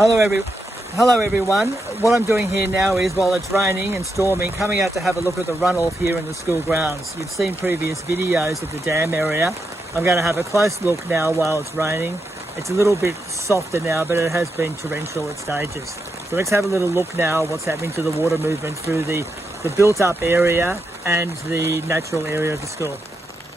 Hello everyone. What I'm doing here now is, while it's raining and storming, coming out to have a look at the runoff here in the school grounds. You've seen previous videos of the dam area. I'm going to have a close look now while it's raining. It's a little bit softer now, but it has been torrential at stages. So let's have a little look now what's happening to the water movement through the built up area and the natural area of the school.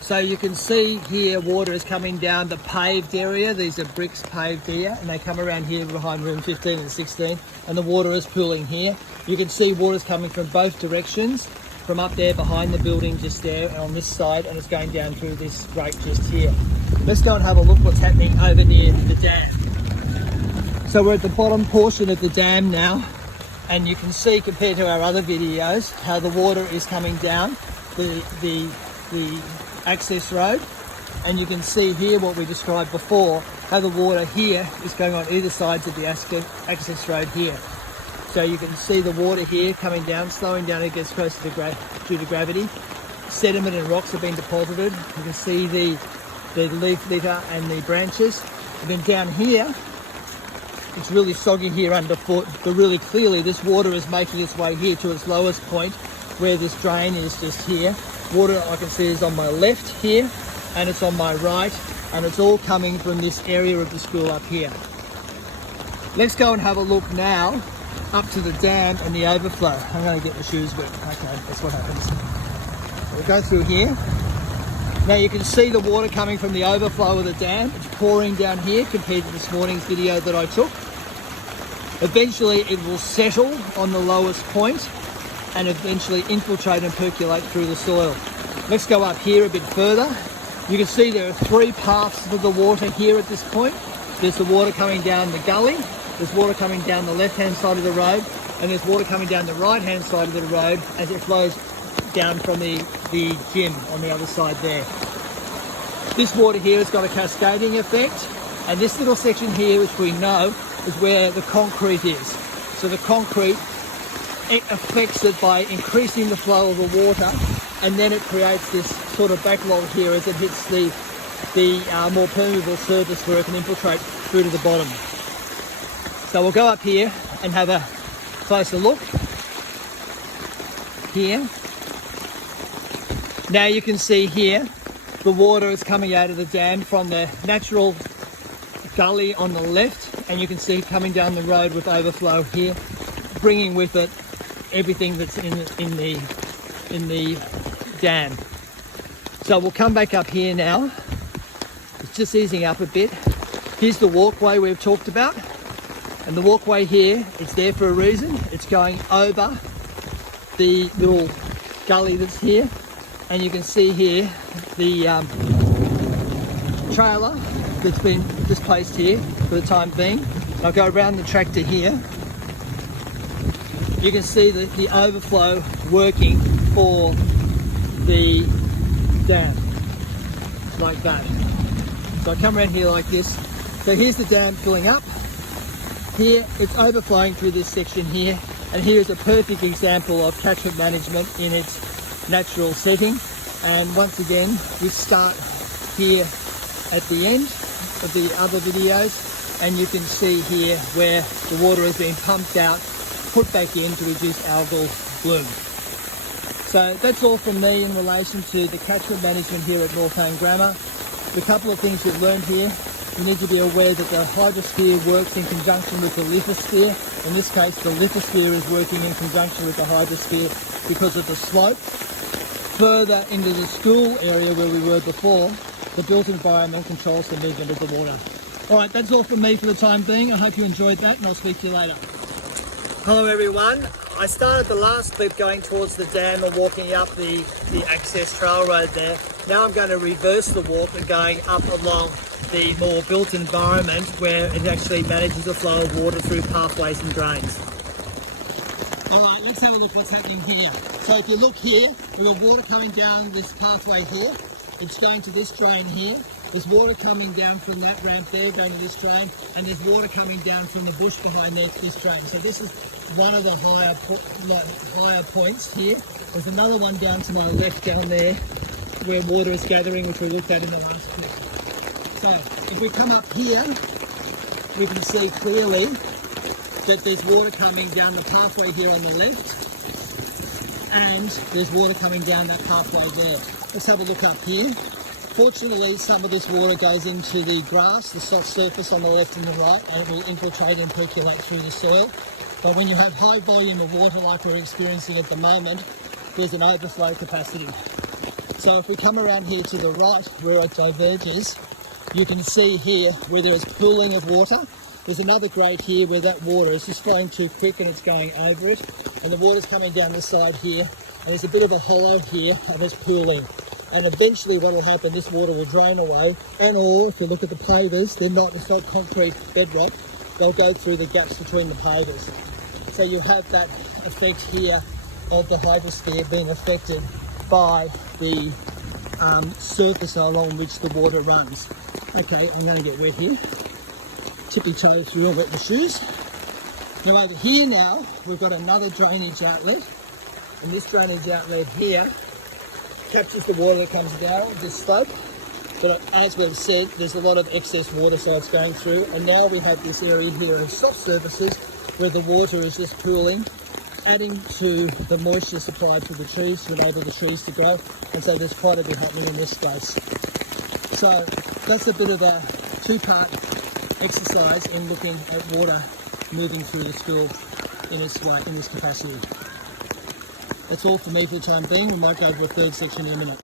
So you can see here water is coming down the paved area. These are bricks paved here, and they come around here behind room 15 and 16, and the water is pooling here. You can see water's coming from both directions, from up there behind the building just there and on this side, and it's going down through this grate just here. Let's go and have a look what's happening over near the dam. So we're at the bottom portion of the dam now, and you can see, compared to our other videos, how the water is coming down the access road, and you can see here what we described before, how the water here is going on either sides of the access road here. So you can see the water here coming down, slowing down as it gets closer to due to gravity. Sediment and rocks have been deposited. You can see the leaf litter and the branches. And then down here, it's really soggy here underfoot, but really clearly this water is making its way here to its lowest point, where this drain is just here. Water I can see is on my left here, and it's on my right, and it's all coming from this area of the school up here. Let's go and have a look now up to the dam and the overflow. I'm going to get the shoes wet. Okay, that's what happens. So we'll go through here. Now you can see the water coming from the overflow of the dam. It's pouring down here compared to this morning's video that I took. Eventually it will settle on the lowest point and eventually infiltrate and percolate through the soil. Let's go up here a bit further. You can see there are three paths for the water here at this point. There's the water coming down the gully, there's water coming down the left-hand side of the road, and there's water coming down the right-hand side of the road as it flows down from the gym on the other side there. This water here has got a cascading effect, and this little section here, which we know, is where the concrete is. So the concrete, it affects it by increasing the flow of the water, and then it creates this sort of backlog here as it hits the more permeable surface where it can infiltrate through to the bottom. So we'll go up here and have a closer look here. Now you can see here the water is coming out of the dam from the natural gully on the left, and you can see it coming down the road with overflow here, bringing with it everything that's in the dam. So we'll come back up here now. It's just easing up a bit. Here's the walkway we've talked about, and the walkway here, it's there for a reason. It's going over the little gully that's here, and you can see here the trailer that's been displaced here for the time being. I'll go around the tractor here. You can see the overflow working for the dam, like that. So I come around here like this. So here's the dam filling up. Here it's overflowing through this section here, and here is a perfect example of catchment management in its natural setting. And once again, we start here at the end of the other videos, and you can see here where the water is being pumped out, put back in to reduce algal bloom. So that's all from me in relation to the catchment management here at Northholm Grammar. The couple of things we've learned here: you need to be aware that the hydrosphere works in conjunction with the lithosphere. In this case, the lithosphere is working in conjunction with the hydrosphere because of the slope. Further into the school area where we were before, the built environment controls the movement of the water. All right, that's all from me for the time being. I hope you enjoyed that, and I'll speak to you later. Hello everyone. I started the last clip going towards the dam and walking up the access trail road there. Now I'm going to reverse the walk and going up along the more built environment where it actually manages the flow of water through pathways and drains. Alright, let's have a look what's happening here. So if you look here, we've got water coming down this pathway here. It's going to this drain here. There's water coming down from that ramp there, going to this drain, and there's water coming down from the bush behind there to this drain. So this is one of the higher points here. There's another one down to my left down there where water is gathering, which we looked at in the last clip. So if we come up here, we can see clearly that there's water coming down the pathway here on the left, and there's water coming down that pathway there. Let's have a look up here. Fortunately, some of this water goes into the grass, the soft surface on the left and the right, and it will infiltrate and percolate through the soil. But when you have high volume of water like we're experiencing at the moment, there's an overflow capacity. So if we come around here to the right where it diverges, you can see here where there is pooling of water. There's another grate here where that water is just flowing too quick and it's going over it, and the water's coming down the side here, and there's a bit of a hollow here and there's pooling. And eventually what will happen, this water will drain away, and or if you look at the pavers, it's not concrete bedrock, they'll go through the gaps between the pavers. So you have that effect here of the hydrosphere being affected by the surface along which the water runs. Okay, I'm going to get wet here. Tippy toes through and wet my shoes. Now over here now, we've got another drainage outlet, and this drainage outlet here captures the water that comes down this slope. But as we've said, there's a lot of excess water, so it's going through, and now we have this area here of soft surfaces where the water is just pooling, adding to the moisture supplied to the trees to enable the trees to grow, and so there's quite a bit happening in this space. So that's a bit of a two-part exercise in looking at water moving through the school in this capacity. That's all for me for the time being. We might go to the third section in a minute.